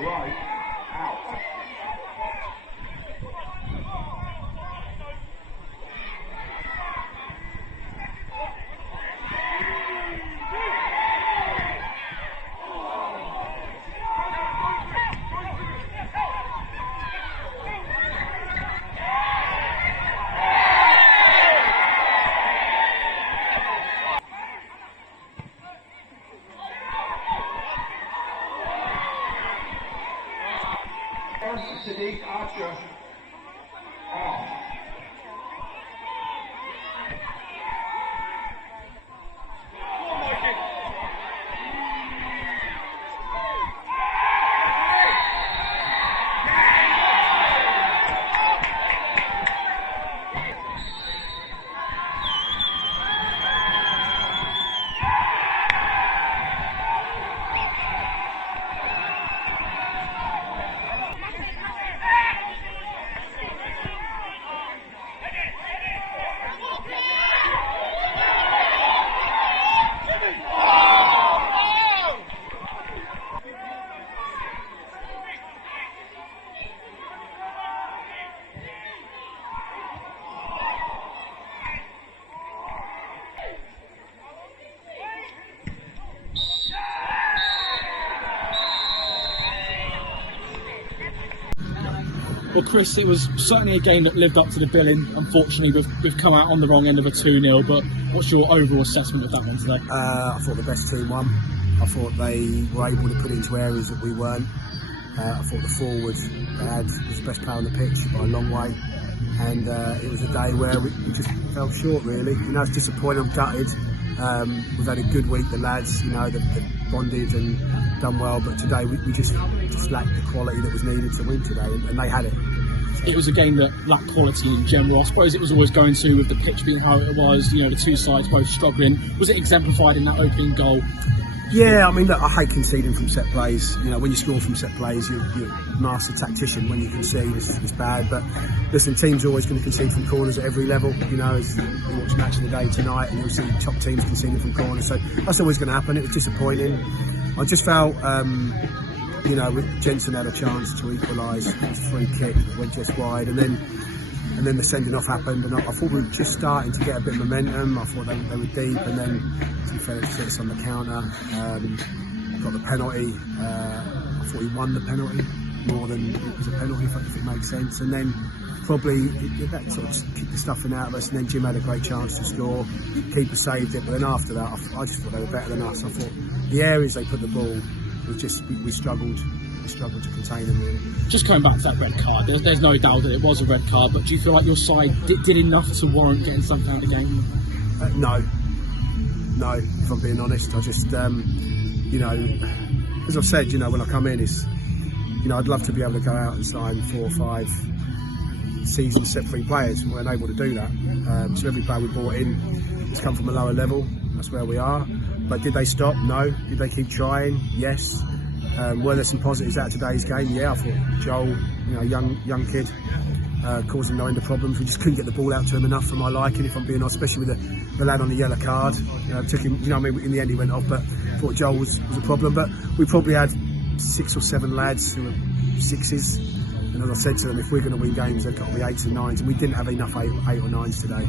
right, out. Sadiq Archer off. Well, Chris, it was certainly a game that lived up to the billing. Unfortunately, we've come out on the wrong end of a 2-0, but what's your overall assessment of that one today? I thought the best team won. I thought they were able to put it into areas that we weren't. I thought the forward was the best player on the pitch by a long way. And it was a day where we just fell short, really. You know, it's disappointing, I'm gutted. We've had a good week, the lads, you know, they've bonded and done well, but today we just lacked the quality that was needed to win today, and they had it. It was a game that lacked quality in general. I suppose it was always going to, with the pitch being how it was, you know, the two sides both struggling. Was it exemplified in that opening goal? Yeah, I mean, look, I hate conceding from set plays. You know, when you score from set plays, you're a master tactician. When you concede, it's bad. But listen, teams are always going to concede from corners at every level. You know, as you watch Match of the Day tonight, and you'll see top teams conceding from corners. So that's always going to happen. It was disappointing. I just felt, you know, Jensen had a chance to equalise. It was a free kick that went just wide, and then the sending off happened, and I thought we were just starting to get a bit of momentum. I thought they were deep, and then some Felix hits on the counter, got the penalty. I thought he won the penalty more than it was a penalty, if it makes sense. And then probably that sort of kicked the stuffing out of us, and then Jim had a great chance to score. Keeper saved it, but then after that, I just thought they were better than us. I thought the areas they put the ball was just we struggled. We struggled to contain them, really. Just going back to that red card, there's no doubt that it was a red card, but do you feel like your side did enough to warrant getting something out of the game? No, if I'm being honest. I just, you know, as I've said, you know, when I come in, it's, you know, I'd love to be able to go out and sign 4 or 5 seasoned set-free players, and we're unable to do that. So every player we brought in has come from a lower level. That's where we are. But did they stop? No. Did they keep trying? Yes. Were there some positives out of today's game? Yeah, I thought Joel, you know, young kid, causing no end of problems. We just couldn't get the ball out to him enough for my liking, if I'm being honest, especially with the lad on the yellow card. You know, took him, you know, I mean, in the end he went off, but I thought Joel was a problem. But we probably had 6 or 7 lads who were 6s, and as I said to them, if we're going to win games, they've got to be 8s and 9s, and we didn't have enough 8 or 9s today.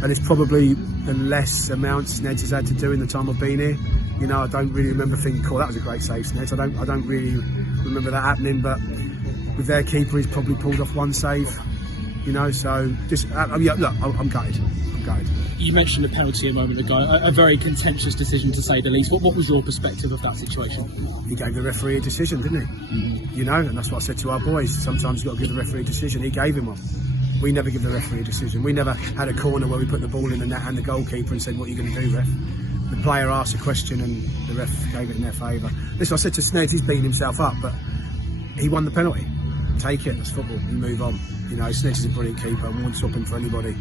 And it's probably the less amount Sneds has had to do in the time I've been here. You know, I don't really remember thinking, "Cool, that was a great save, Sneds." I don't really remember that happening. But with their keeper, he's probably pulled off 1 save. You know, so just yeah, look, I'm gutted. You mentioned the penalty a moment ago, a very contentious decision to say the least. What was your perspective of that situation? He gave the referee a decision, didn't he? Mm-hmm. You know, and that's what I said to our boys. Sometimes you've got to give the referee a decision. He gave him one. We never give the referee a decision. We never had a corner where we put the ball in the net and the goalkeeper and said, "What are you going to do, ref?" The player asked a question and the ref gave it in their favour. Listen, I said to Sneds, he's beating himself up, but he won the penalty. Take it, that's football, we move on. You know, Sneds is a brilliant keeper, I wouldn't swap him for anybody.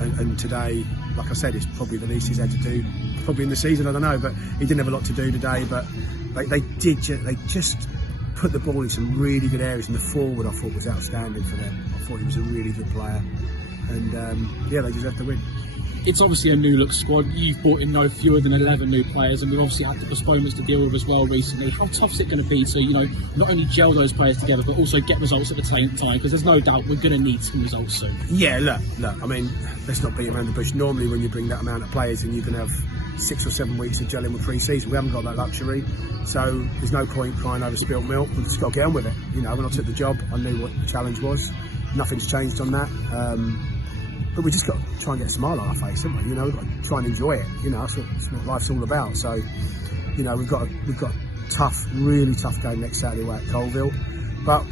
And today, like I said, it's probably the least he's had to do, probably in the season, I don't know, but he didn't have a lot to do today. But they just put the ball in some really good areas, and the forward I thought was outstanding for them. I thought he was a really good player, and yeah, they deserve to win. It's obviously a new look squad. You've brought in no fewer than 11 new players, and we've obviously had the postponements to deal with as well recently. How tough is it going to be to, not only gel those players together, but also get results at the same time? Because there's no doubt we're going to need some results soon. Yeah, look. I mean, let's not beat around the bush. Normally, when you bring that amount of players in, you can have 6 or 7 weeks of gelling with pre-season. We haven't got that luxury, so there's no point crying over spilt milk. We've just got to get on with it. When I took the job, I knew what the challenge was. Nothing's changed on that. But we just got to try and get a smile on our face, haven't we? We've got to try and enjoy it. That's what life's all about. So, we've got a tough, really tough game next Saturday away at Colville. But,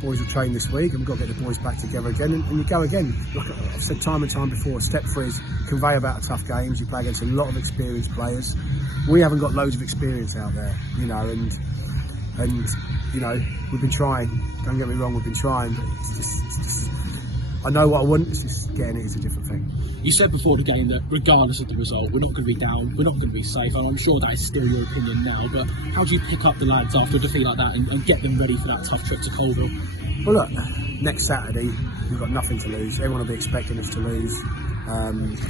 boys will train this week, and we've got to get the boys back together again, and you go again. Like I've said time and time before, step 3 is convey about tough games. You play against a lot of experienced players. We haven't got loads of experience out there, and we've been trying. Don't get me wrong, we've been trying, but it's just I know what I want. It's just getting it is a different thing. You said before the game that regardless of the result, we're not going to be down, we're not going to be safe, and I'm sure that is still your opinion now, but how do you pick up the lads after a defeat like that and get them ready for that tough trip to Colville? Well, look, next Saturday we've got nothing to lose. Everyone will be expecting us to lose,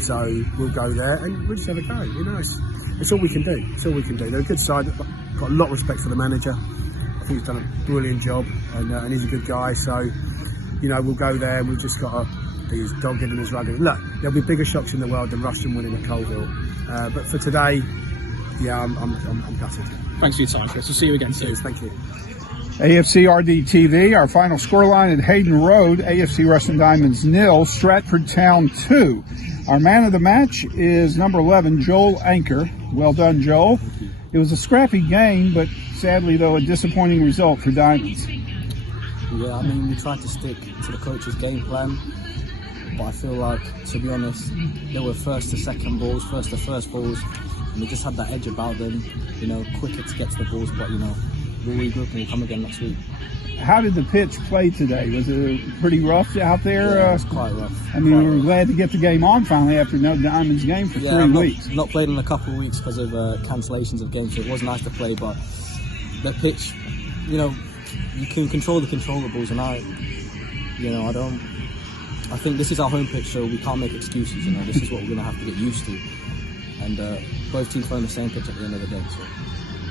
so we'll go there and we'll just have a go. It's all we can do. It's all we can do. They're a good side. I've got a lot of respect for the manager. I think he's done a brilliant job, and he's a good guy. So, we'll go there and we've just got to be as dogged and as rugged. Look, there'll be bigger shocks in the world than Rushden winning at Colville. But for today, yeah, I'm gutted. Thanks for your time, Chris. We'll see you again soon. Thank you. AFCRDTV, our final scoreline at Hayden Road, AFC Rushden Diamonds 0, Stratford Town 2. Our man of the match is number 11, Joel Anchor. Well done, Joel. It was a scrappy game, but sadly, though, a disappointing result for Diamonds. Yeah, I mean, we tried to stick to the coach's game plan, but I feel like, to be honest, they were first to second balls, first to first balls, and they just had that edge about them, quicker to get to the balls, but, we'll regroup and we'll come again next week. How did the pitch play today? Was it pretty rough out there? Yeah, it was quite rough. I mean, we were glad to get the game on finally after no Diamonds game for 3 weeks. Not played in a couple of weeks because of cancellations of games, so it was nice to play, but the pitch, you can control the controllables, and I think this is our home pitch, so we can't make excuses. This is what we're going to have to get used to, and both teams play on the same pitch at the end of the day. So.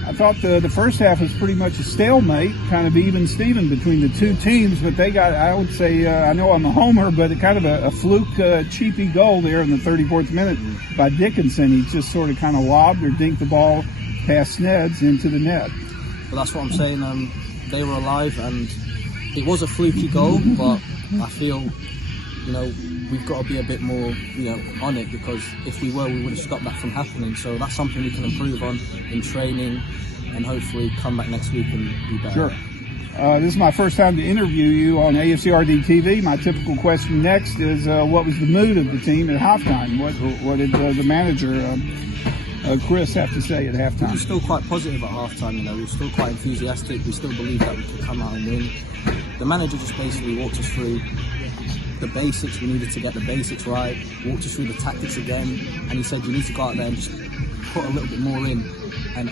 I thought the first half was pretty much a stalemate, kind of even Steven between the two teams, but they got, I would say, I know I'm a homer, but kind of a fluke, cheapy goal there in the 34th minute by Dickinson. He just sort of kind of lobbed or dinked the ball past Sneds into the net. Well, that's what I'm saying. They were alive, and it was a fluky goal, but I feel, we've got to be a bit more, on it, because if we were, we would have stopped that from happening. So that's something we can improve on in training, and hopefully come back next week and be better. Sure. This is my first time to interview you on AFCRDTV. My typical question next is, what was the mood of the team at halftime? What did the manager, Chris, have to say at halftime? We were still quite positive at halftime. We were still quite enthusiastic. We still believed that we could come out and win. The manager just basically walked us through the basics. We needed to get the basics right, walked us through the tactics again, and he said you need to go out there and just put a little bit more in, and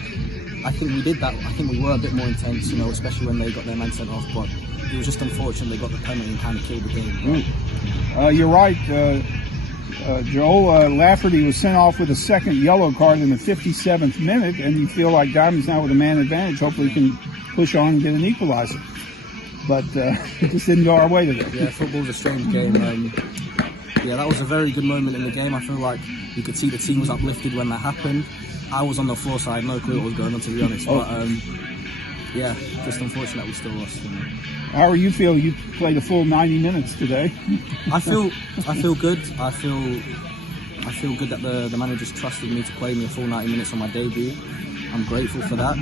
I think we did that. I think we were a bit more intense, especially when they got their man sent off, but it was just unfortunate they got the penalty and kind of killed the game. You're right, Joel. Lafferty was sent off with a second yellow card in the 57th minute, and you feel like Diamonds now with a man advantage hopefully can push on and get an equalizer. But it just didn't go our way today. Yeah, football's a strange game. That was a very good moment in the game. I feel like you could see the team was uplifted when that happened. I was on the floor, so I had no clue what was going on, to be honest. But just unfortunate we still lost. How are you feeling? You played a full 90 minutes today. I feel good. I feel good that the managers trusted me to play me a full 90 minutes on my debut. I'm grateful for that.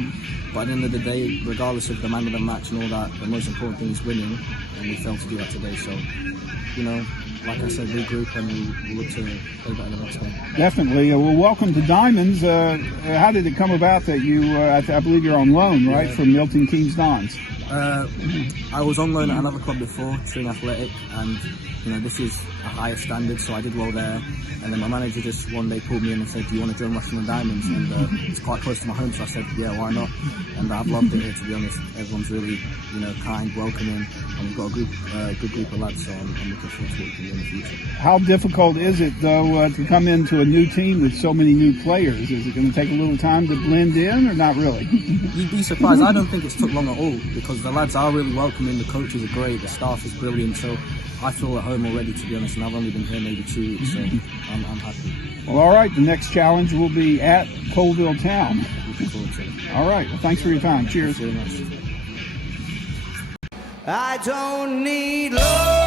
But at the end of the day, regardless of the man of the match and all that, the most important thing is winning, and we failed to do that today. So, like I said, regroup and we'll look to play better the next game. Definitely. Well, welcome to Diamonds. How did it come about that you, I believe you're on loan, right, from Milton Keynes Dons? I was on loan at another club before, Tring Athletic, and this is a higher standard, so I did well there. And then my manager just one day pulled me in and said, "Do you want to join Rushden Diamonds?" And it's quite close to my home, so I said, "Yeah, why not?" And I've loved it here, to be honest. Everyone's really, kind, welcoming, and we've got a good group of lads, so I'm looking forward to what we can do in the future. How difficult is it, though, to come into a new team with so many new players? Is it going to take a little time to blend in, or not really? You'd be surprised. I don't think it's took long at all, because the lads are really welcoming, the coaches are great, the staff is brilliant, so I feel at home already, to be honest, and I've only been here maybe 2 weeks, so I'm happy. Well, all right, the next challenge will be at Colville Town. Looking forward to it. All right, well, thanks for your time. Cheers. Thanks very much. I don't need love.